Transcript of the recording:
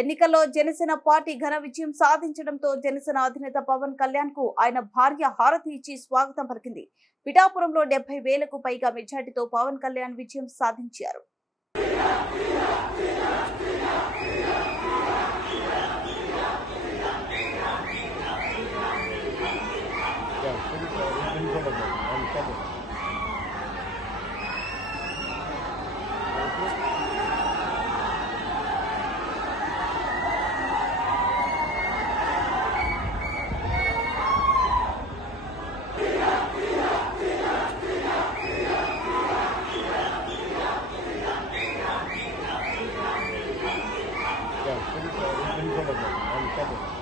ఎన్నికల్లో జనసేన పార్టీ ఘన విజయం సాధించడంతో జనసేన అధినేత పవన్ కళ్యాణ్ కు ఆయన భార్య హారతి ఇచ్చి స్వాగతం పలికింది పిఠాపురంలో డెబ్బై వేలకు పైగా మెజార్టీతో పవన్ కళ్యాణ్ విజయం సాధించారు 아니, 까봐.